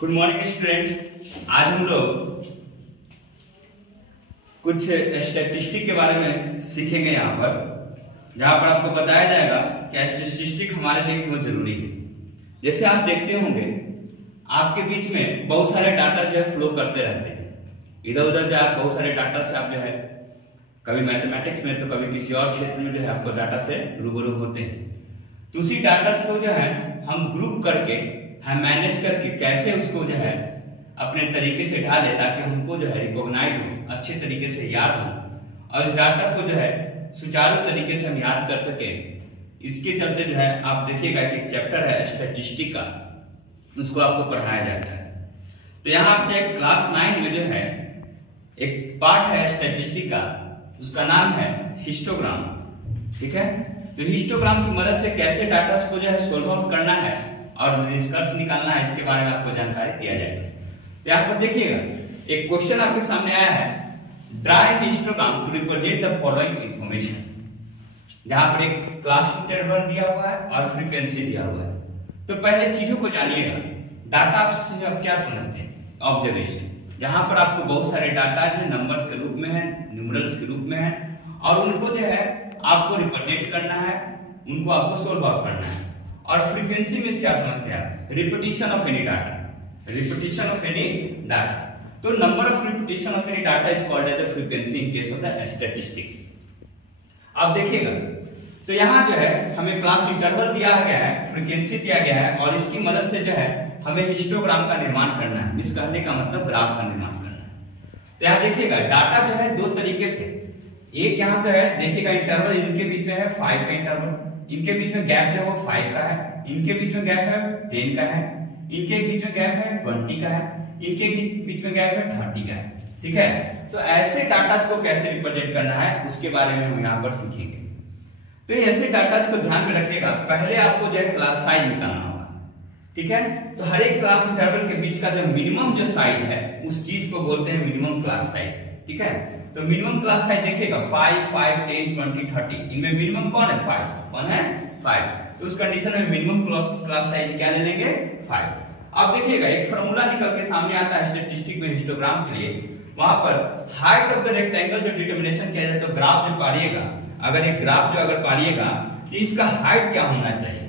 Good morning students. आज हम लोग कुछ स्टैटिस्टिक के बारे में सीखेंगे यहाँ पर, जहाँ पर आपको बताया जाएगा कि स्टैटिस्टिक हमारे लिए क्यों जरूरी है। जैसे आप देखते होंगे आपके बीच में बहुत सारे डाटा जो है फ्लो करते रहते हैं, इधर उधर जो आप बहुत सारे डाटा से आप जो है कभी मैथमेटिक्स में तो कभी किसी और क्षेत्र में जो है आपको डाटा से रूबरू होते हैं। तो उसी डाटा को जो है हम ग्रुप करके हम मैनेज करके कैसे उसको जो है अपने तरीके से ढाले ताकि हमको जो है रिकॉग्नाइज हो, अच्छे तरीके से याद हो और इस डाटा को जो है सुचारू तरीके से हम याद कर सके। इसके चलते जो है आप देखिएगा कि एक चैप्टर है स्टैटिस्टिक का, उसको आपको पढ़ाया जाता है। तो यहाँ आप जो क्लास 9 में जो है एक पार्ट है स्टैटिस्टिक का, उसका नाम है हिस्टोग्राम। ठीक है, तो हिस्टोग्राम की मदद से कैसे डाटा को जो है सोल्व आउट करना है और निष्कर्ष निकालना है, इसके बारे में आपको जानकारी दिया जाएगा। तो यहाँ पर देखिएगा एक क्वेश्चन आपके सामने आया है, draw histogram to represent the following information. जहां पर एक क्लास इंटरवल दिया हुआ है और फ्रीक्वेंसी दिया हुआ है। तो पहले चीजों को जानिएगा, डाटा आप क्या समझते हैं? ऑब्जर्वेशन, जहां पर आपको बहुत सारे डाटा जो नंबर्स के रूप में है, न्यूमरल्स के रूप में है और उनको जो है आपको रिप्रेजेंट करना है, उनको आपको सोल्व आउट करना है। और फ्रीक्वेंसी में क्या समझते हैं आप? Repetition of any data, repetition of any data. तो number of repetition of any data is called as the frequency in case of the statistic. आप देखिएगा तो यहाँ जो है हमें क्लास इंटरवल दिया गया है, फ्रीक्वेंसी दिया गया है और इसकी मदद से जो है हमें हिस्टोग्राम का निर्माण करना है। इस कहने का मतलब ग्राफ का निर्माण करना है। तो यहाँ देखिएगा डाटा जो है दो तरीके से, एक यहाँ से है देखिएगा इंटरवल, इनके बीच में है 5 का इंटरवल, इनके बीच में गैप जो है वो 5 का है, इनके बीच में गैप है 10 का है, इनके बीच में गैप है 20 का है, इनके बीच में गैप है 30 का है। ठीक है, तो ऐसे डाटा को कैसे रिप्रेजेंट करना है उसके बारे में हम यहाँ पर सीखेंगे। तो ऐसे डाटा को ध्यान में रखिएगा, पहले आपको जो है क्लास साइज निकालना होगा। ठीक है, तो हर एक क्लास इंटरवल के बीच का जो मिनिमम जो साइज है उस चीज को बोलते हैं मिनिमम क्लास साइज। ठीक है, तो मिनिमम क्लास साइज देखिएगा 5, 5, 10, 20, 30, इनमें मिनिमम कौन है? 5। कौन है? 5। तो उस कंडीशन में मिनिमम क्लास साइज क्या ले लेंगे? 5। अब देखिएगा एक फार्मूला निकल के सामने आता है स्टैटिस्टिक में हिस्टोग्राम के लिए, वहां पर हाइट ऑफ द रेक्टेंगल जो डिटरमिनेशन किया जाए, तो ग्राफ जो पारिएगा, अगर एक ग्राफ जो अगर पारिएगा तो इसका हाइट क्या होना चाहिए,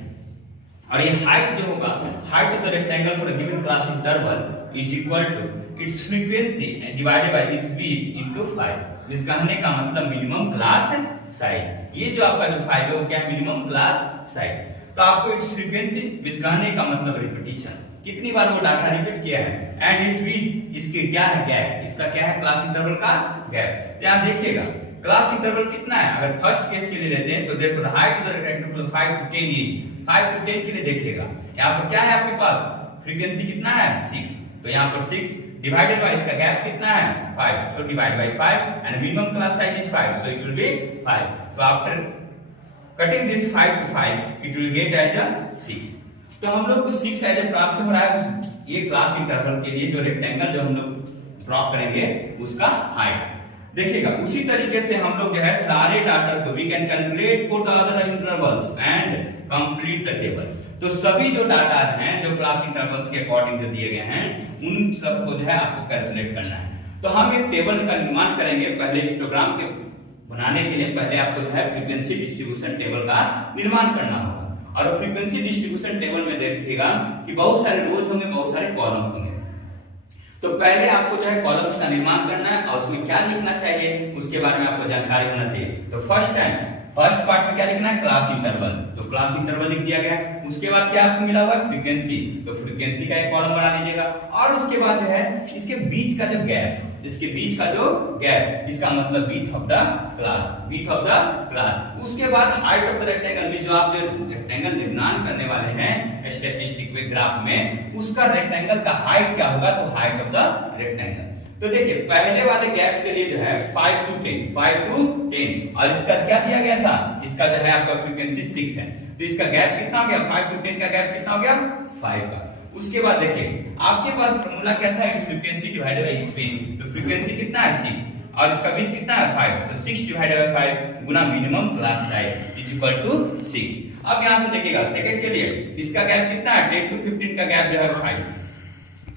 और ये हाइट जो होगा, height of the rectangle for a given class interval is equal to its frequency divided by its width into 5। इस कहने का मतलब मिनिमम क्लास साइज। ये जो आपका जो 5 है वो क्या? Minimum class size. तो आपको इट्स फ्रीक्वेंसी, इस कहने का मतलब रिपीटिशन, कितनी बार वो डाटा रिपीट किया है, एंड इट्स विड्थ, इसकी क्या है? गैप। इसका क्या है? क्लास इंटरवल का गैप। तो आप देखिएगा क्लास इंटरवल कितना है, अगर फर्स्ट केस के लिए लेते हैं तो देखो height of the rectangle 5 to 10 is 5 to 10 के लिए देखिएगा यहाँ पर क्या है आपके पास? फ्रीक्वेंसी कितना है? 6। तो यहाँ पर 6 डिवाइडेड बाय इसका गैप कितना है? 5। So divide by 5 and minimum class size is 5, so it will be 5। तो after cutting this 5 to 5 it will get as 6। तो हम लोग को 6 एज प्राप्त हो रहा है ये क्लास इंटरवल के लिए जो रेक्टेंगल जो हम लोग ड्रॉ करेंगे उसका हाइट। देखिएगा उसी तरीके से हम लोग जो है सारे डाटा को we can calculate for the other intervals and complete the table. तो सभी जो डाटा हैं जो क्लास इंटरवल्स के अकॉर्डिंग जो दिए गए हैं उन सबको जो है आपको कैलकुलेट करना है। तो हम एक टेबल का निर्माण करेंगे। पहले हिस्टोग्राम के बनाने के लिए पहले आपको जो है फ्रीक्वेंसी डिस्ट्रीब्यूशन टेबल का निर्माण करना होगा। और फ्रीक्वेंसी डिस्ट्रीब्यूशन टेबल में देखिएगा कि बहुत सारे रोज होंगे, बहुत सारे कॉलम्स होंगे। तो पहले आपको जो है कॉलम्स का निर्माण करना है और उसमें क्या लिखना चाहिए उसके बारे में आपको जानकारी होना चाहिए। तो फर्स्ट पार्ट में क्या लिखना है? Class interval. तो क्लास इंटरवल लिख दिया गया। उसके बाद क्या आपको मिला हुआ है? फ्रीक्वेंसी। तो फ्रीक्वेंसी का एक कॉलम बना लीजिएगा और उसके बाद जो है इसके बीच का जो गैप, इसके बीच का जो गैप, इसका मतलब width of the class, width of the class. उसके बाद हाइट ऑफ द रेक्टेंगल में जो आप जो रेक्टेंगल निर्माण करने वाले हैं स्टैटिस्टिक में ग्राफ में, उसका रेक्टेंगल का हाइट क्या होगा? तो हाइट ऑफ द रेक्टेंगल। तो देखिए पहले वाले गैप के लिए जो है 5 to 10 और इसका क्या दिया गया था? इसका जो है आपका फ्रीक्वेंसी 6 है। तो इसका गैप कितना हो गया? 5 to 10 का गैप कितना हो गया? 5 का। उसके बाद देखिए आपके पास फॉर्मूला क्या था? It's frequency divided by its width. तो फ्रीक्वेंसी कितना है? 6 और इसका विड्थ कितना है? 5। तो 6 डिवाइडेड बाय 5 गुना minimum class size is equal to 6। अब यहां से देखिएगा सेकंड के लिए इसका गैप कितना है? 10 to 15 का गैप जो है 5।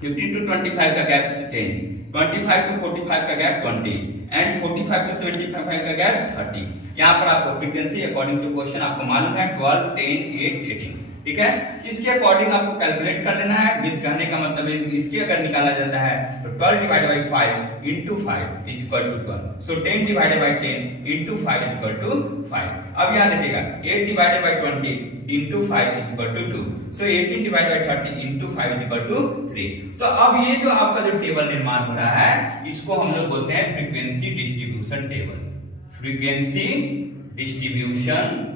15 to 25 का गैप 10, 25 to 45 का गैप 20 एंड 45 to 75 का गैप 30। यहाँ पर आपको फ्रीक्वेंसी अकॉर्डिंग टू क्वेश्चन आपको मालूम है 12, 10, 8, 18, ठीक है। इसके अकॉर्डिंग आपको कैलकुलेट कर लेना है। मींस कहने का मतलब है इसके अगर निकाला जाता है तो 12 divided by 5 into 5 is equal to 12। So 10 divided by 10 into 5 is equal to 5। अब यहाँ देखिएगा 8 divided by 20 into 5 is equal to 2। So 18 divided by 30 into 5 is equal to 3। तो अब ये जो आपका जो टेबल निर्माण हो रहा है इसको हम लोग बोलते हैं frequency distribution table. Frequency distribution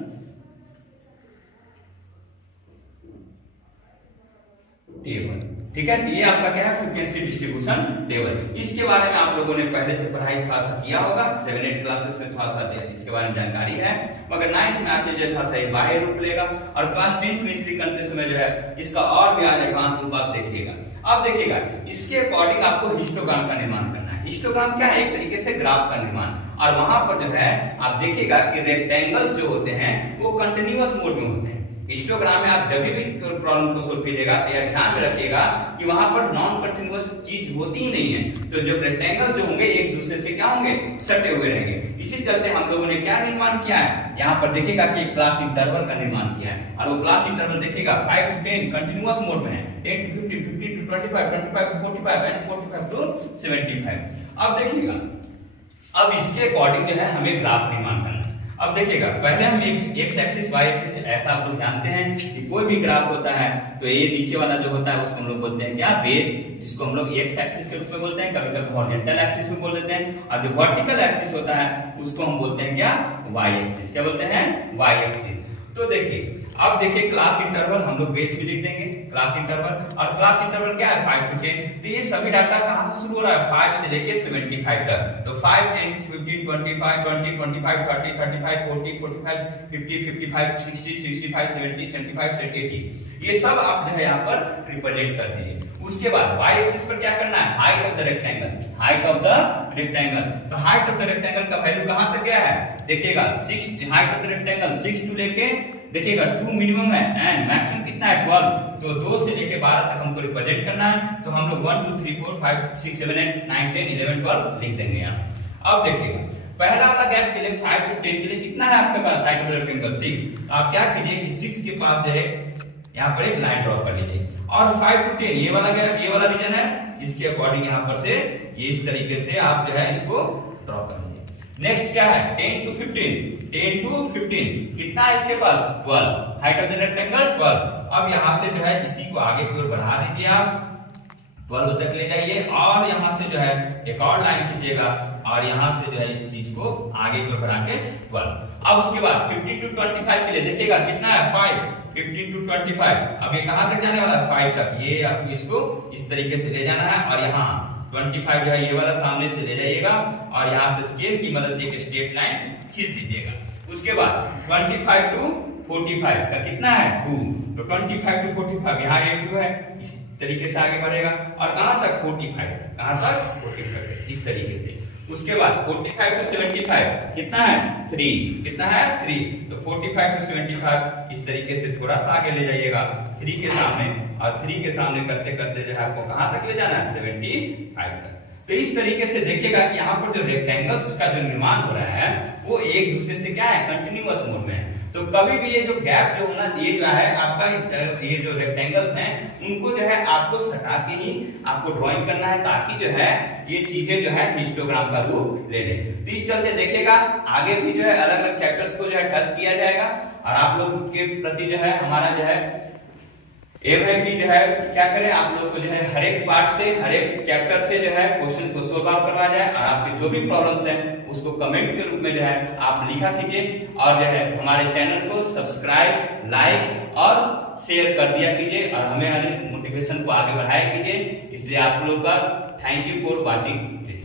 table, ठीक है। ये आपका क्या है फ्रीक्वेंसी डिस्ट्रीब्यूशन टेबल। इसके बारे में आप लोगों ने पहले से पढ़ाई थोड़ा सा किया होगा, 7-8 क्लासेस में थोड़ा सा इसके बारे में जानकारी है, मगर 9th में आते जो था सही बाह्य रूप लेगा और क्लास 10th में एंट्री करते समय जो है इसका और भी आज एडवांस रूप आप देखिएगा। अब देखिएगा इसके अकॉर्डिंग आपको हिस्टोग्राम का निर्माण करना है। हिस्टोग्राम क्या है? एक तरीके से ग्राफ का निर्माण। और वहां पर जो है आप देखिएगा कि रेक्टेंगल्स जो होते हैं वो कंटिन्यूअस मोड में होते हैं। हिस्टोग्राम में आप जब भी प्रॉब्लम को सोल्व कीजिएगा तो यह ध्यान में रखिएगा कि वहां पर नॉन कंटिन्यूअस चीज होती ही नहीं है। तो जो रेक्टेंगल जो होंगे एक दूसरे से क्या होंगे? सटे हुए रहेंगे। इसी चलते हम लोगों ने क्या निर्माण किया है? यहाँ पर देखिएगा कि क्लास इंटरवल का निर्माण किया है और वो क्लास इंटरवल देखिएगा 5 to 10 कंटिन्यूअस मोड में है, 10 to 15, 15 to 25, 25 to 45 and 45 to 75। अब देखिएगा अब इसके अकॉर्डिंग जो है हमें ग्राफ निर्माण करना है। अब देखिएगा पहले हम एक एक्स एक्सिस वाई एक्सिस ऐसा आप लोग जानते हैं कि कोई भी ग्राफ होता है तो ये नीचे वाला जो होता है उसको हम लोग बोलते हैं क्या? बेस, जिसको हम लोग एक्स एक्सिस के रूप में बोलते हैं, कभी कभी हॉरिजॉन्टल एक्सिस में बोल देते हैं, और जो वर्टिकल एक्सिस होता है उसको हम बोलते हैं क्या? Y axis. क्या बोलते हैं? Y axis. तो देखिए अब देखिए क्लास इंटरवल हम लोग बेस भी लिख देंगे क्लास इंटरवल, और क्लास इंटरवल क्या है? 5 to 10। तो ये सभी डाटा कहां से शुरू हो रहा है? 5 से लेके 75 तक। तो 5, 10, 15, 25, 20, 25, 30, 35, 40, 45, 50, 55, 60, 65, 70, 75, 80 ये सब आप जो है यहाँ पर रिप्रेजेंट कर दीजिए। उसके बाद वाई एक्सिस पर क्या करना है? Height of the rectangle. Height of the rectangle. तो हाइट ऑफ द रेक्टेंगल का वैल्यू कहां तक गया है? देखिएगा 6 height of the rectangle 6 to लेके देखिएगा 2 मिनिमम है एंड मैक्सिमम कितना है? 12। तो 2 से लेके 12 तक हमको रिप्रेजेंट करना है। तो हम लोग 1 2 3 4 5 6 7 8 9 10 11 12 लिख देंगे यहाँ। अब देखिएगा पहला वाला गैप के लिए 5 to 10 के लिए कितना है आपके पास? Height of the rectangle 6। आप क्या कीजिए कि 6 के पास जो है यहाँ पर एक लाइन ड्रॉ कर लीजिए, और 5 to 10 ये वाला गैप ये वाला रीजन है, इसके अकॉर्डिंग यहाँ पर से ये इस तरीके से आप जो है इसको ड्रॉ कर लीजिए। नेक्स्ट क्या है? 10 to 15 10 to 15 कितना है इसके पास? 12। Height of the rectangle 12। अब यहाँ से जो है इसी को आगे की ओर बढ़ा दीजिए, आप 12 तक ले जाइए और यहाँ से जो है एक और लाइन खींचिएगा और यहाँ से जो है इस चीज को आगे की ओर बढ़ा के 12। अब उसके बाद 15 to 25 के लिए देखिएगा कितना है? 5। 15 to 25 अब ये कहां तक जाने वाला है? 5 तक। ये आपको इसको इस तरीके से ले जाना है और यहाँ 25 जो है ये वाला सामने से ले जाइएगा और यहाँ से स्केल की मदद से एक स्ट्रेट लाइन खींच दीजिएगा। उसके बाद 25 to 45 का कितना है? 2। तो 25 to 45 यहाँ ये 2 है, इस तरीके से आगे बढ़ेगा और कहां तक? 45 तक। कहां तक? 45 इस तरीके से। उसके बाद 45 to 75 कितना है? 3। कितना है? 3। तो 45 to 75 इस तरीके से थोड़ा सा आगे ले जाइएगा 3 के सामने, और 3 के सामने करते करते जो है आपको कहां तक ले जाना है? 75 तक। तो इस तरीके से देखिएगा कि यहाँ पर जो रेक्टेंगल्स का जो निर्माण हो रहा है वो एक दूसरे से क्या है? कंटिन्यूअस मोड में है। तो कभी भी ये जो गैप जो होना ये जो है आपका ये जो रेक्टेंगल्स हैं उनको जो है आपको सटा के ही आपको ड्राइंग करना है, ताकि जो है ये चीजें जो है हिस्टोग्राम का रूप ले ले। तो इस चलते देखिएगा आगे भी जो है अलग अलग चैप्टर्स को जो है टच किया जाएगा, और आप लोग के प्रति जो है हमारा जो है एम है कि जो है क्या करें, आप लोग को जो है हर एक पार्ट से हर एक चैप्टर से जो है क्वेश्चंस को सोल्व आउट करवाया जाए, और आपके जो भी प्रॉब्लम्स हैं उसको कमेंट के रूप में जो है आप लिखा कीजिए, और जो है हमारे चैनल को सब्सक्राइब, लाइक और शेयर कर दिया कीजिए, और हमें मोटिवेशन को आगे बढ़ाया कीजिए। इसलिए आप लोग का thank you for watching this.